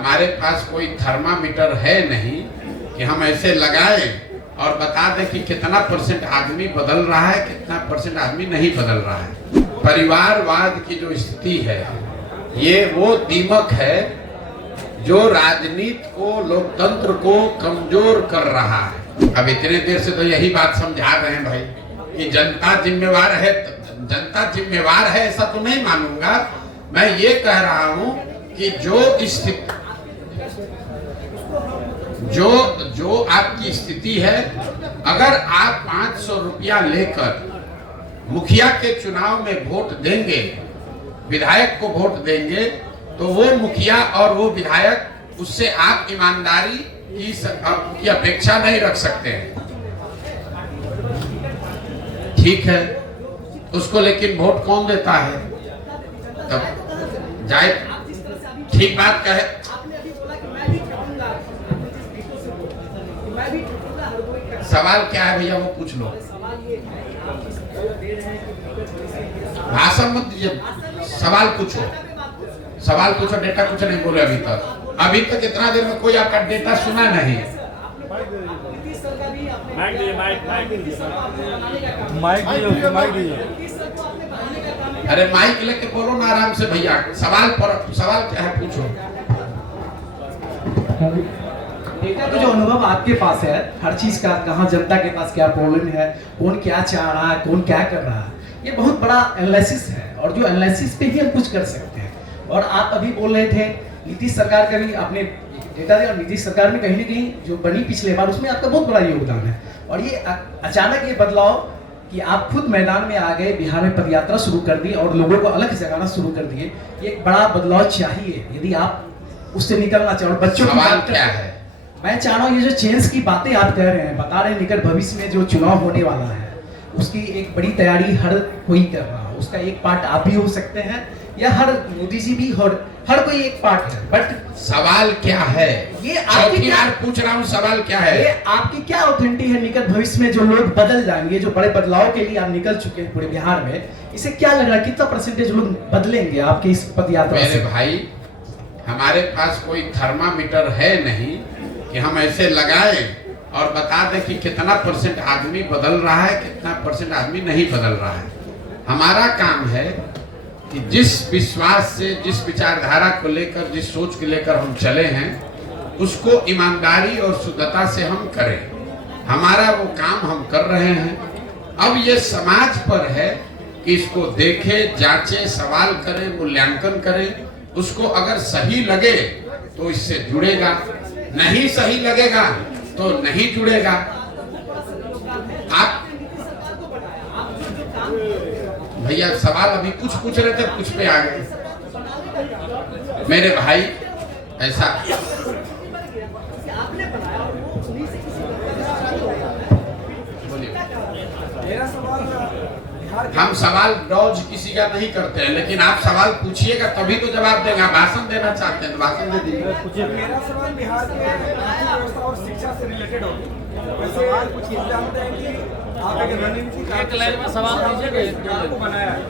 हमारे पास कोई थर्मामीटर है नहीं कि हम ऐसे लगाएं और बता दें कि कितना % आदमी बदल रहा है, कितना % आदमी नहीं बदल रहा है। परिवारवाद की जो स्थिति है ये वो दीमक है जो राजनीति को, लोकतंत्र को कमजोर कर रहा है। अब इतने देर से तो यही बात समझा रहे हैं भाई कि जनता जिम्मेवार है, जनता जिम्मेवार है ऐसा तो नहीं मानूंगा। मैं ये कह रहा हूं कि जो आपकी स्थिति है, अगर आप 500 रुपया लेकर मुखिया के चुनाव में वोट देंगे, विधायक को वोट देंगे, तो वो मुखिया और वो विधायक उससे आप ईमानदारी की अपेक्षा नहीं रख सकते हैं। ठीक है, उसको लेकिन वोट कौन देता है? तब जाए ठीक बात कहे। सवाल क्या है भैया, वो पूछ लो। भाषण मत दीजिए, सवाल पूछो, सवाल पूछो। डेटा कुछ नहीं बोले अभी तक इतना देर में कोई आपका डेटा सुना नहीं। अरे माइक लेके बोलो ना आराम से भैया। सवाल क्या है पूछो। तो जो अनुभव आपके पास है हर चीज का, कहाँ जनता के पास क्या प्रॉब्लम है, कौन क्या चाह रहा है, कौन क्या कर रहा है, ये बहुत बड़ा एनालिसिस है और जो एनालिसिस पे ही हम कुछ कर सकते हैं। और आप अभी बोल रहे थे नीतीश सरकार का भी आपने डेटा दिया और नीतीश सरकार में कहीं ना कहीं जो बनी पिछले बार उसमें आपका बहुत बड़ा योगदान है। और ये अचानक ये बदलाव कि आप खुद मैदान में आ गए, बिहार में पदयात्रा शुरू कर दी और लोगों को अलग जगाना शुरू कर दिए, ये एक बड़ा बदलाव चाहिए यदि आप उससे निकलना चाहो। बच्चों की क्या है, मैं चाह रहा हूँ ये जो चेंज की बातें आप कह रहे हैं, बता रहे हैं निकट भविष्य में जो चुनाव होने वाला है उसकी एक बड़ी तैयारी हर कोई कर रहा है। उसका एक पार्ट आप भी हो सकते हैं या हर मोदी जी भी, हर कोई एक पार्ट है। बट सवाल क्या है, ये आपकी क्या पूछ रहा हूँ, सवाल क्या है, ये आपकी क्या ऑथेंटिक है निकट भविष्य में जो लोग बदल जाएंगे, जो बड़े बदलाव के लिए आप निकल चुके हैं पूरे बिहार में, इसे क्या लग रहा है कितना % लोग बदलेंगे आपके इस पदयात्रा से? मेरे भाई, हमारे पास कोई थर्मामीटर है नहीं कि हम ऐसे लगाएं और बता दें कि कितना % आदमी बदल रहा है, कितना % आदमी नहीं बदल रहा है। हमारा काम है कि जिस विश्वास से, जिस विचारधारा को लेकर, जिस सोच को लेकर हम चले हैं उसको ईमानदारी और शुद्धता से हम करें। हमारा वो काम हम कर रहे हैं। अब ये समाज पर है कि इसको देखे, जांचे, सवाल करे, मूल्यांकन करे। उसको अगर सही लगे तो इससे जुड़ेगा, नहीं सही लगेगा तो नहीं जुड़ेगा। आप भैया सवाल अभी कुछ पूछ रहे थे, कुछ पे आ गए। मेरे भाई ऐसा हम सवाल डॉज किसी का नहीं करते हैं, लेकिन आप सवाल पूछिएगा तभी तो जवाब देंगे। आप भाषण देना चाहते हैं तो भाषण दे दीजिए। मेरा सवाल बिहार के व्यवस्था और शिक्षा से रिलेटेड होगी। सवाल कुछ ये जानते हैं कि आप एक रणनीति एक लाइन में सवाल दीजिए को बनाया है।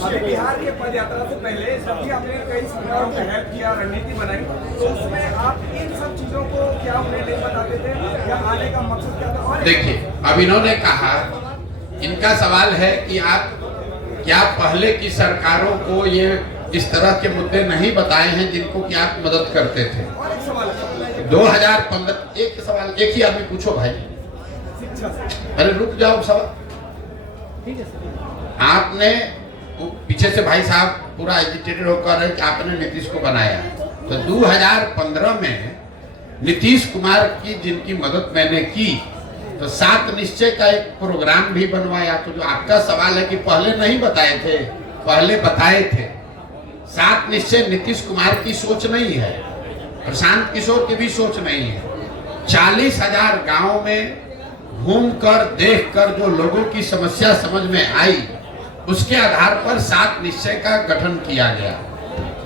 अभी बिहार के पदयात्रा से पहले जब भी आपने कई सरकारों का हेल्प किया, रणनीति बनाई, तो उसमें आप इन सब चीजों को क्या उन्हें नहीं बताते थे या आने का मकसद क्या था? और देखिए, अब इन्होंने कहा, इनका सवाल है कि आप क्या पहले की सरकारों को ये इस तरह के मुद्दे नहीं बताए हैं जिनको कि आप मदद करते थे। 2015 एक सवाल एक ही आदमी पूछो भाई। अरे रुक जाओ सवाल। आपने पीछे से भाई साहब पूरा एजिटेटेड होकर है कि आपने नीतीश को बनाया, तो 2015 में नीतीश कुमार की जिनकी मदद मैंने की तो 7 निश्चय का एक प्रोग्राम भी बनवाया। तो जो आपका सवाल है कि पहले नहीं बताए थे, पहले बताए थे। 7 निश्चय नीतीश कुमार की सोच नहीं है, प्रशांत किशोर की भी सोच नहीं है। 40,000 गाँव में घूमकर, देखकर जो लोगों की समस्या समझ में आई, उसके आधार पर 7 निश्चय का गठन किया गया।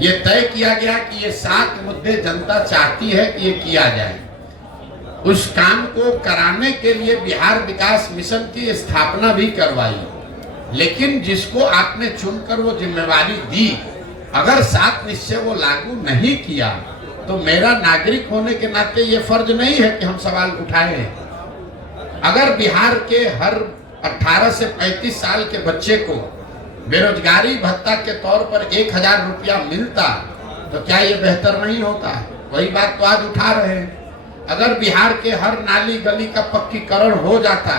ये तय किया गया कि ये 7 मुद्दे जनता चाहती है कि ये किया जाए। उस काम को कराने के लिए बिहार विकास मिशन की स्थापना भी करवाई। लेकिन जिसको आपने चुनकर वो जिम्मेवारी दी, अगर 7 निश्चय वो लागू नहीं किया तो मेरा नागरिक होने के नाते ये फर्ज नहीं है कि हम सवाल उठाएं। अगर बिहार के हर 18 से 35 साल के बच्चे को बेरोजगारी भत्ता के तौर पर 1000 रुपया मिलता तो क्या ये बेहतर नहीं होता? वही बात तो आज उठा रहे हैं। अगर बिहार के हर नाली गली का पक्कीकरण हो जाता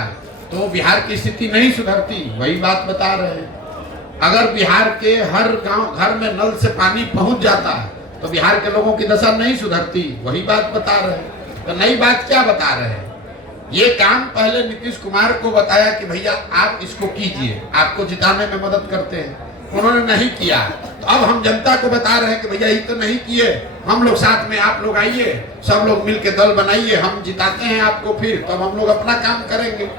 तो बिहार की स्थिति नहीं सुधरती, वही बात बता रहे हैं। अगर बिहार के हर गांव घर में नल से पानी पहुंच जाता तो बिहार के लोगों की दशा नहीं सुधरती, वही बात बता रहे हैं। तो नई बात क्या बता रहे हैं? ये काम पहले नीतीश कुमार को बताया कि भैया आप इसको कीजिए, आपको जिताने में मदद करते हैं, उन्होंने नहीं किया। तो अब हम जनता को बता रहे हैं कि भैया ये तो नहीं किए, हम लोग साथ में, आप लोग आइए, सब लोग मिलके दल बनाइए, हम जिताते हैं आपको, फिर तब हम लोग अपना काम करेंगे।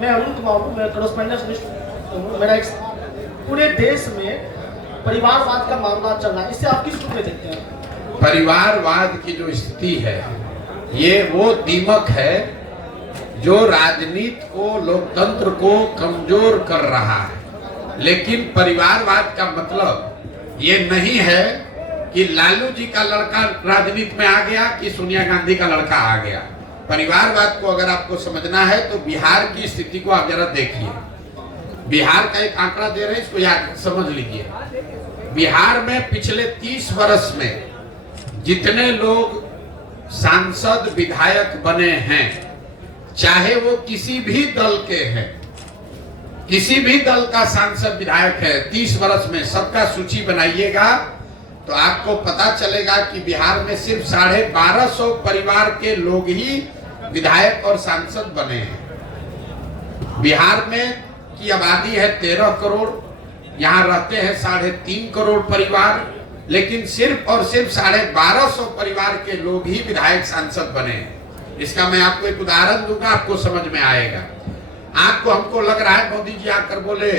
मैं अरुण कुमार हूँ, मैं करस्पॉन्डेंट हूँ। मेरा एक पूरे देश में परिवारवाद का मामला चल रहा है, इससे आप किस रूप में देखते हैं? परिवारवाद की जो स्थिति है ये वो दीमक है जो राजनीति को, लोकतंत्र को कमजोर कर रहा है। लेकिन परिवारवाद का मतलब ये नहीं है कि लालू जी का लड़का राजनीति में आ गया कि सोनिया गांधी का लड़का आ गया। परिवारवाद को अगर आपको समझना है तो बिहार की स्थिति को आप जरा देखिए। बिहार का एक आंकड़ा दे रहे हैं, इसको याद समझ लीजिए। बिहार में पिछले 30 वर्ष में जितने लोग सांसद विधायक बने हैं, चाहे वो किसी भी दल के हैं, किसी भी दल का सांसद विधायक है, 30 वर्ष में सबका सूची बनाइएगा तो आपको पता चलेगा कि बिहार में सिर्फ 1250 परिवार के लोग ही विधायक और सांसद बने हैं। बिहार में की आबादी है 13 करोड़, यहाँ रहते हैं 3.5 करोड़ परिवार, लेकिन सिर्फ और सिर्फ 1250 परिवार के लोग ही विधायक सांसद बने हैं। इसका मैं आपको एक उदाहरण दूंगा, आपको समझ में आएगा। आपको हमको लग रहा है मोदी जी आकर बोले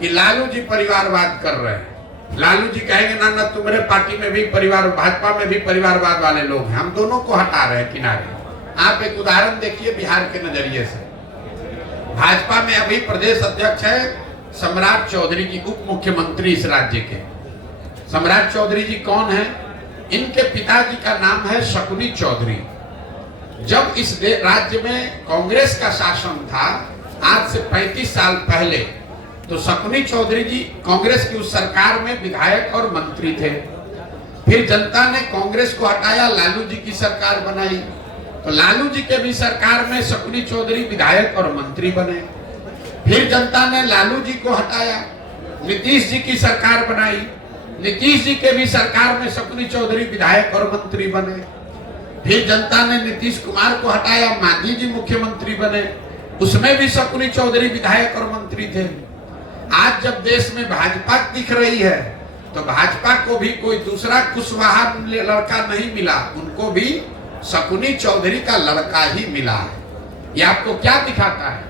कि लालू जी परिवारवाद कर रहे हैं, लालू जी कहेंगे ना ना तुम्हारे पार्टी में भी परिवार, भाजपा में भी परिवारवाद वाले लोग हैं, हम दोनों को हटा रहे हैं किनारे। आप एक उदाहरण देखिए बिहार के नजरिए से। भाजपा में अभी प्रदेश अध्यक्ष है सम्राट चौधरी जी, उप मुख्यमंत्री इस राज्य के। सम्राट चौधरी जी कौन है? इनके पिताजी का नाम है शकुनी चौधरी। जब इस राज्य में कांग्रेस का शासन था आज से 35 साल पहले, तो शकुनी चौधरी जी कांग्रेस की उस सरकार में विधायक और मंत्री थे। फिर जनता ने कांग्रेस को हटाया, लालू जी की सरकार बनाई, तो लालू जी के भी सरकार में शकुनी चौधरी विधायक और मंत्री बने। फिर जनता ने लालू जी को हटाया, नीतीश जी की सरकार बनाई, नीतीश जी के भी सरकार में शकुनी चौधरी विधायक और मंत्री बने। फिर जनता ने नीतीश कुमार को हटाया, मांझी जी मुख्यमंत्री बने, उसमें भी शकुनी चौधरी विधायक और मंत्री थे। आज जब देश में भाजपा दिख रही है तो भाजपा को भी कोई दूसरा कुशवाहा लड़का नहीं मिला, उनको भी शकुनी चौधरी का लड़का ही मिला है। ये आपको क्या दिखाता है?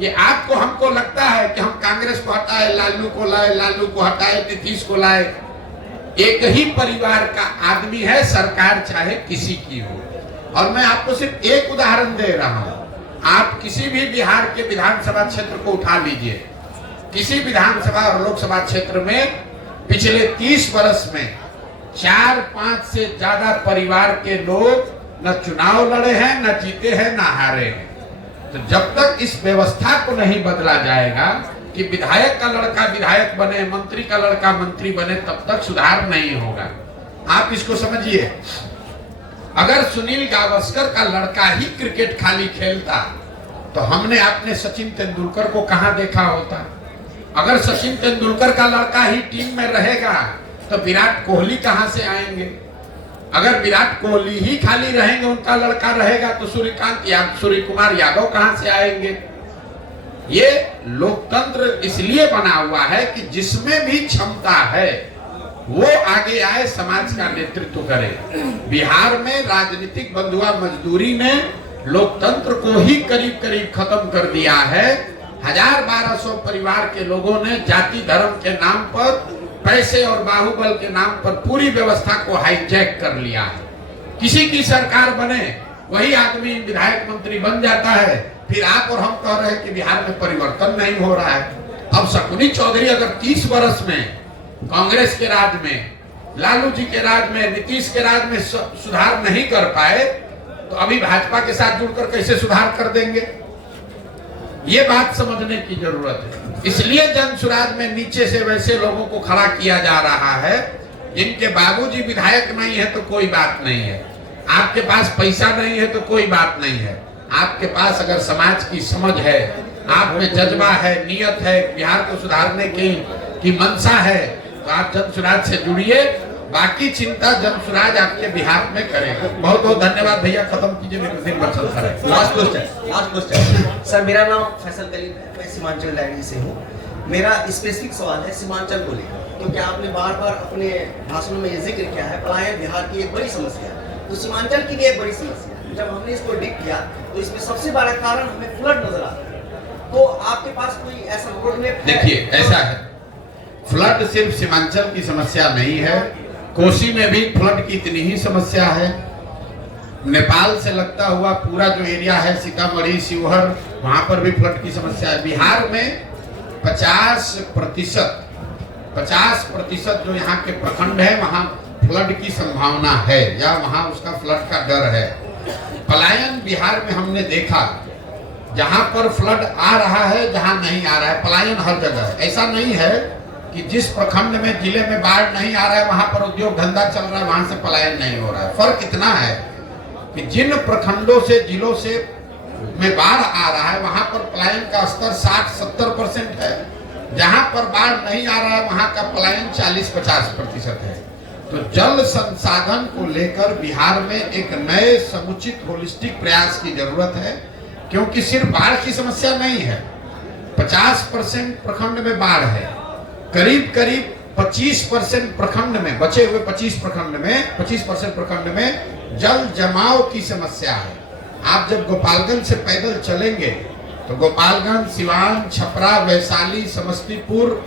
ये आपको, हमको लगता है कि हम कांग्रेस को हटाए, लालू को लाए, लालू को हटाए, नीतीश को लाए। एक ही परिवार का आदमी है, सरकार चाहे किसी की हो। और मैं आपको सिर्फ एक उदाहरण दे रहा हूं। आप किसी भी बिहार के विधानसभा क्षेत्र को उठा लीजिए, किसी विधानसभा और लोकसभा क्षेत्र में पिछले 30 वर्ष में 4-5 से ज्यादा परिवार के लोग न चुनाव लड़े हैं, न जीते हैं, न हारे हैं। तो जब तक इस व्यवस्था को नहीं बदला जाएगा कि विधायक का लड़का विधायक बने, मंत्री का लड़का मंत्री बने, तब तक सुधार नहीं होगा। आप इसको समझिए। अगर सुनील गावस्कर का लड़का ही क्रिकेट खाली खेलता तो हमने अपने सचिन तेंदुलकर को कहां देखा होता? अगर सचिन तेंदुलकर का लड़का ही टीम में रहेगा तो विराट कोहली कहां से आएंगे? अगर विराट कोहली ही खाली रहेंगे, उनका लड़का रहेगा, तो सूर्य कुमार यादव कहां से आएंगे? ये लोकतंत्र इसलिए बना हुआ है कि जिसमें भी क्षमता है वो आगे आए, समाज का नेतृत्व करे। बिहार में राजनीतिक बंधुआ मजदूरी ने लोकतंत्र को ही करीब करीब खत्म कर दिया है। 1250 परिवार के लोगों ने जाति धर्म के नाम पर, पैसे और बाहुबल के नाम पर पूरी व्यवस्था को हाईजैक कर लिया है। किसी की सरकार बने, वही आदमी विधायक मंत्री बन जाता है। फिर आप और हम कह रहे हैं कि बिहार में परिवर्तन नहीं हो रहा है। अब शकुनी चौधरी अगर 30 वर्ष में कांग्रेस के राज में, लालू जी के राज में, नीतीश के राज में सुधार नहीं कर पाए, तो अभी भाजपा के साथ जुड़कर कैसे सुधार कर देंगे? ये बात समझने की जरूरत है। इसलिए जन सुराज में नीचे से वैसे लोगों को खड़ा किया जा रहा है जिनके बाबूजी विधायक नहीं है तो कोई बात नहीं है, आपके पास पैसा नहीं है तो कोई बात नहीं है, आपके पास अगर समाज की समझ है, आप में जज्बा है, नियत है, बिहार को सुधारने की मंशा है, तो आप जन सुराज से जुड़िए। बाकी चिंता जन सुराज आपके बिहार में करेगा। बहुत बहुत धन्यवाद भैया, खत्म कीजिए। लास्ट क्वेश्चन सर, मेरा नाम फैसल कलीम है, मैं सीमांचल डायरी से हूँ। मेरा स्पेसिफिक सवाल है सीमांचल को लेकर, क्योंकि आपने बार बार अपने भाषणों में ये जिक्र किया है पलायन बिहार की एक बड़ी समस्या है, तो सीमांचल की भी एक बड़ी समस्या है। जब हमने इसको डिक किया तो इसमें सबसे बड़ा कारण हमें फ्लड नजर आता है, तो आपके पास कोई ऐसा रोड मैप है? देखिए, ऐसा है, फ्लड सिर्फ सीमांचल की समस्या नहीं है, कोसी में भी फ्लड की इतनी ही समस्या है। नेपाल से लगता हुआ पूरा जो एरिया है, सीतामढ़ी, शिवहर, वहां पर भी फ्लड की समस्या है। बिहार में 50% जो यहाँ के प्रखंड है वहाँ फ्लड की संभावना है, या वहाँ उसका फ्लड का डर है। पलायन बिहार में हमने देखा, जहाँ पर फ्लड आ रहा है, जहाँ नहीं आ रहा है, पलायन हर जगह है। ऐसा नहीं है कि जिस प्रखंड में, जिले में बाढ़ नहीं आ रहा है वहां पर उद्योग धंधा चल रहा है, वहां से पलायन नहीं हो रहा है। फर्क इतना है कि जिन प्रखंडों से, जिलों से में बाढ़ आ रहा है वहां पर पलायन का स्तर 60-70% है, जहां पर बाढ़ नहीं आ रहा है वहां का पलायन 40-50% है। तो जल संसाधन को लेकर बिहार में एक नए समुचित होलिस्टिक प्रयास की जरूरत है, क्योंकि सिर्फ बाढ़ की समस्या नहीं है। 50% प्रखंड में बाढ़ है, करीब 25% प्रखंड में, बचे हुए 25% प्रखंड में जल जमाव की समस्या है। आप जब गोपालगंज से पैदल चलेंगे तो गोपालगंज, सिवान, छपरा, वैशाली, समस्तीपुर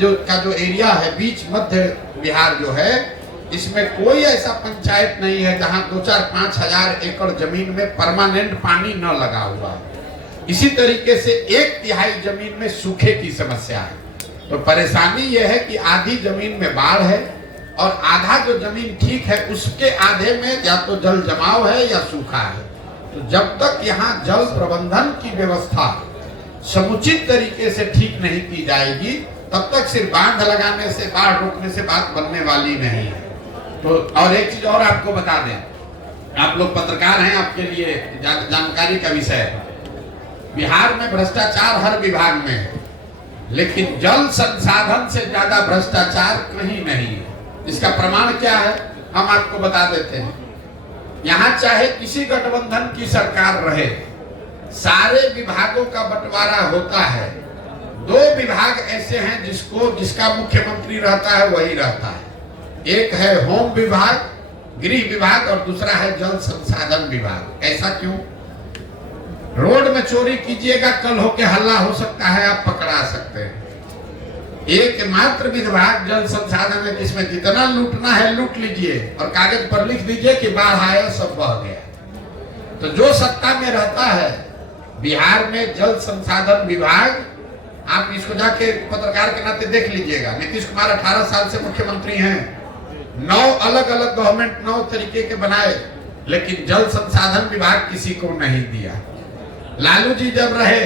जो एरिया है, बीच मध्य बिहार जो है, इसमें कोई ऐसा पंचायत नहीं है जहां 2-4-5 हजार एकड़ जमीन में परमानेंट पानी न लगा हुआ है। इसी तरीके से 1/3 जमीन में सूखे की समस्या है। तो परेशानी यह है कि आधी जमीन में बाढ़ है और आधा जो जमीन ठीक है उसके आधे में या तो जल जमाव है या सूखा है। तो जब तक यहाँ जल प्रबंधन की व्यवस्था समुचित तरीके से ठीक नहीं की जाएगी, तब तक सिर्फ बांध लगाने से, बाढ़ रोकने से बात बनने वाली नहीं है। तो और एक चीज और आपको बता दें, आप लोग पत्रकार हैं, आपके लिए जानकारी का विषय है। बिहार में भ्रष्टाचार हर विभाग में है, लेकिन जल संसाधन से ज्यादा भ्रष्टाचार कहीं नहीं है। इसका प्रमाण क्या है, हम आपको बता देते हैं। यहाँ चाहे किसी गठबंधन की सरकार रहे, सारे विभागों का बंटवारा होता है। 2 विभाग ऐसे हैं जिसका मुख्यमंत्री रहता है वही रहता है। एक है होम विभाग, गृह विभाग, और दूसरा है जल संसाधन विभाग। ऐसा क्यों? रोड में चोरी कीजिएगा, कल होके हल्ला हो सकता है, आप पकड़ा सकते हैं। एकमात्र विभाग जल संसाधन है जिसमें जितना लूटना है लूट लीजिए और कागज पर लिख दीजिए कि बाढ़ आया, सब बह गया। तो जो सत्ता में रहता है बिहार में जल संसाधन विभाग, आप इसको जाके पत्रकार के नाते देख लीजिएगा। नीतीश कुमार 18 साल से मुख्यमंत्री हैं, 9 अलग अलग गवर्नमेंट 9 तरीके के बनाए, लेकिन जल संसाधन विभाग किसी को नहीं दिया। लालू जी जब रहे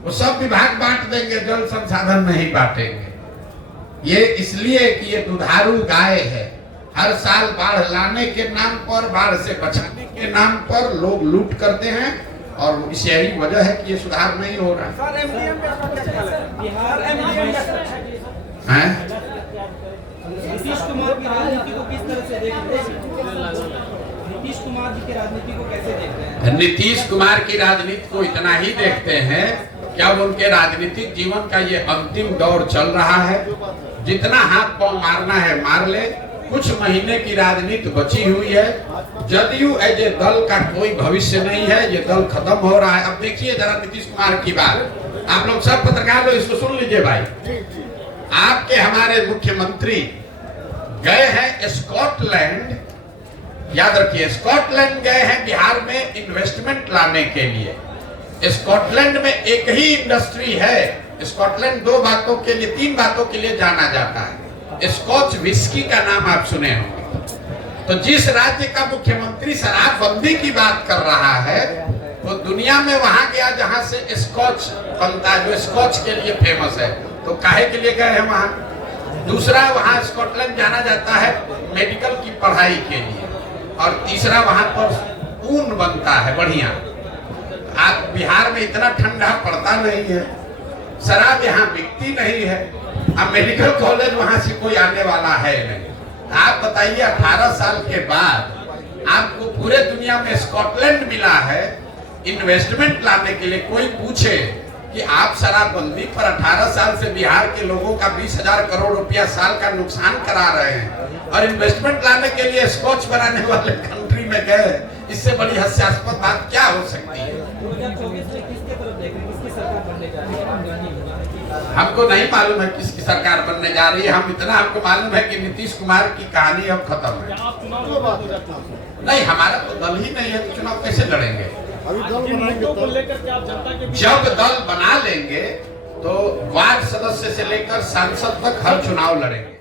वो सब विभाग बांट देंगे, जल संसाधन नहीं बांटेंगे। ये इसलिए कि ये दुधारू गाय है। हर साल बाढ़ लाने के नाम पर, बाढ़ से बचाने के नाम पर लोग लूट करते हैं, और इस यही वजह है कि ये सुधार नहीं हो रहा सर, एमडीएम पे आपका क्या ख्याल है? बिहार एमडीएम है। नीतीश कुमार की राजनीति को किस तरह से देखते हैं? नीतीश कुमार जी की राजनीति को कैसे देखते हैं? नीतीश कुमार की राजनीति को इतना ही देखते हैं, क्या उनके राजनीतिक जीवन का ये अंतिम दौर चल रहा है, जितना हाथ पांव मारना है मार ले। कुछ महीने की राजनीति बची हुई है। जदयू एज ए दल का कोई भविष्य नहीं है, ये दल खत्म हो रहा है। अब देखिए जरा नीतीश कुमार की बात, आप लोग सब पत्रकार लोग इसको सुन लीजिए भाई। आपके हमारे मुख्यमंत्री गए हैं स्कॉटलैंड, याद रखिए, स्कॉटलैंड गए हैं बिहार में इन्वेस्टमेंट लाने के लिए। स्कॉटलैंड में एक ही इंडस्ट्री है स्कॉटलैंड 2 बातों के लिए, 3 बातों के लिए जाना जाता है। स्कॉच विस्की का नाम आप सुने होंगे। तो जिस राज्य का मुख्यमंत्री शराबबंदी की बात कर रहा है वो दुनिया में वहां गया जहां से स्कॉच बनता है, जो स्कॉच के लिए फेमस है। तो काहे के लिए गए हैं वहां। दूसरा, वहां स्कॉटलैंड जाना जाता है मेडिकल की पढ़ाई के लिए। और तीसरा, वहां पर ऊन बनता है बढ़िया। आप बिहार में इतना ठंडा पड़ता नहीं है, शराब यहाँ बिकती नहीं है, अब मेडिकल कॉलेज वहां से कोई आने वाला है नहीं। आप बताइए 18 साल के बाद आपको पूरे दुनिया में स्कॉटलैंड मिला है इन्वेस्टमेंट लाने के लिए। कोई पूछे कि आप शराबबंदी पर 18 साल से बिहार के लोगों का 20,000 करोड़ रुपया साल का नुकसान करा रहे हैं और इन्वेस्टमेंट लाने के लिए स्कॉच बनाने वाले कंट्री में गए, इससे बड़ी हास्यास्पद बात क्या हो सकती है। 2024 में किसके तरफ देख रहे हैं, किसकी सरकार बनने जा रही है? हमको नहीं मालूम है किसकी सरकार बनने जा रही है। हम इतना हमको मालूम है कि नीतीश कुमार की कहानी अब खत्म है। नहीं, हमारा तो दल ही नहीं है तो चुनाव कैसे लड़ेंगे। जब दल बना लेंगे तो वार्ड सदस्य से लेकर सांसद तक हर चुनाव लड़ेंगे।